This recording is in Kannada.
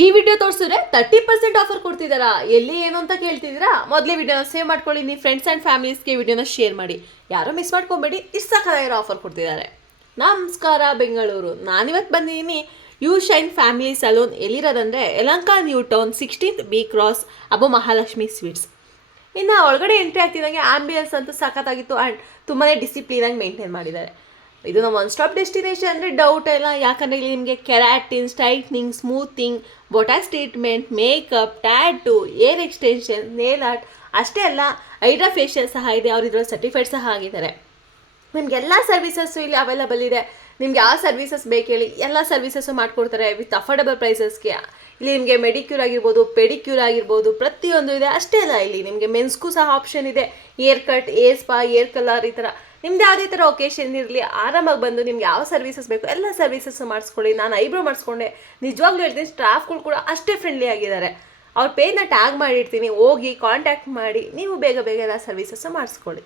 ಈ ವಿಡಿಯೋ ತೋರಿಸಿದ್ರೆ 30% ಆಫರ್ ಕೊಡ್ತಿದ್ದಾರಾ? ಎಲ್ಲಿ ಏನು ಅಂತ ಕೇಳ್ತಿದ್ದೀರಾ? ಮೊದಲೇ ವಿಡಿಯೋನ ಸೇವ್ ಮಾಡ್ಕೊಳ್ಳಿ, ನಿಮ್ಮ ಫ್ರೆಂಡ್ಸ್ ಆ್ಯಂಡ್ ಫ್ಯಾಮಿಲೀಸ್ಗೆ ವಿಡಿಯೋನ ಶೇರ್ ಮಾಡಿ. ಯಾರೋ ಮಿಸ್ ಮಾಡ್ಕೊಬೇಡಿ, ಇಷ್ಟು ಸಕ್ಕತ್ತಾಗಿರೋ ಆಫರ್ ಕೊಡ್ತಿದ್ದಾರೆ. ನಮಸ್ಕಾರ ಬೆಂಗಳೂರು, ನಾನಿವತ್ತು ಬಂದಿದ್ದೀನಿ ಯು ಶೈನ್ ಫ್ಯಾಮಿಲಿ ಸಲೂನ್. ಎಲ್ಲಿರೋದಂದರೆ Yelahanka new town 16th B cross above Mahalakshmi sweets. ಇನ್ನು ಒಳಗಡೆ ಎಂಟ್ರಿ ಆಗ್ತಿದ್ದಂಗೆ ಆಂಬಿಯನ್ಸ್ ಅಂತೂ ಸಖತ್ತಾಗಿತ್ತು ಆ್ಯಂಡ್ ತುಂಬಾ ಡಿಸಿಪ್ಲಿನಾಗಿ ಮೇಂಟೈನ್ ಮಾಡಿದ್ದಾರೆ. ಇದು ನಮ್ಮ ಒನ್ ಸ್ಟಾಪ್ ಡೆಸ್ಟಿನೇಷನ್ ಅಂದರೆ ಡೌಟ್ ಇಲ್ಲ, ಯಾಕಂದರೆ ಇಲ್ಲಿ ನಿಮಗೆ keratin, straightening, smoothing, Botox treatment, makeup, tattoo, air extension, nail art ಅಷ್ಟೇ ಅಲ್ಲ, ಹೈಡ್ರಾ ಫೇಶಿಯಲ್ ಸಹ ಇದೆ. ಅವ್ರು ಇದರಲ್ಲಿ ಸರ್ಟಿಫೈಡ್ ಸಹ ಆಗಿದ್ದಾರೆ. ನಿಮಗೆಲ್ಲ ಸರ್ವಿಸಸ್ಸು ಇಲ್ಲಿ ಅವೈಲಬಲ್ ಇದೆ. ನಿಮ್ಗೆ ಯಾವ ಸರ್ವಿಸಸ್ ಬೇಕು ಹೇಳಿ, ಎಲ್ಲ ಸರ್ವಿಸಸ್ಸು ಮಾಡಿಕೊಡ್ತಾರೆ ವಿತ್ ಅಫೋರ್ಡಬಲ್ ಪ್ರೈಸಸ್ಗೆ. ಇಲ್ಲಿ ನಿಮಗೆ ಮೆಡಿಕ್ಯೂರ್ ಆಗಿರ್ಬೋದು, ಪೆಡಿಕ್ಯೂರ್ ಆಗಿರ್ಬೋದು, ಪ್ರತಿಯೊಂದು ಇದೆ. ಅಷ್ಟೇ ಅಲ್ಲ, ಇಲ್ಲಿ ನಿಮಗೆ ಮೆನ್ಸ್ಗೂ ಸಹ ಆಪ್ಷನ್ ಇದೆ. Hair cut, air spa, air colour, ಈ ಥರ ನಿಮ್ದು ಯಾವುದೇ ಥರ ಒಕೇಶನ್ ಇರಲಿ ಆರಾಮಾಗಿ ಬಂದು ನಿಮ್ಗೆ ಯಾವ ಸರ್ವಿಸಸ್ ಬೇಕು ಎಲ್ಲ ಸರ್ವಿಸಸ್ಸು ಮಾಡಿಸ್ಕೊಳ್ಳಿ. ನಾನು ಐಬ್ರೋ ಮಾಡಿಸ್ಕೊಂಡೆ, ನಿಜವಾಗ್ಲೂ ಹೇಳ್ತೀನಿ, ಸ್ಟಾಫ್ಗಳು ಕೂಡ ಅಷ್ಟೇ ಫ್ರೆಂಡ್ಲಿ ಆಗಿದ್ದಾರೆ. ಅವ್ರ ಪೇಜ್ನ ಟ್ಯಾಗ್ ಮಾಡಿರ್ತೀನಿ, ಹೋಗಿ ಕಾಂಟ್ಯಾಕ್ಟ್ ಮಾಡಿ ನೀವು ಬೇಗ ಬೇಗ ಎಲ್ಲ ಸರ್ವಿಸಸ್ಸು ಮಾಡಿಸ್ಕೊಳ್ಳಿ.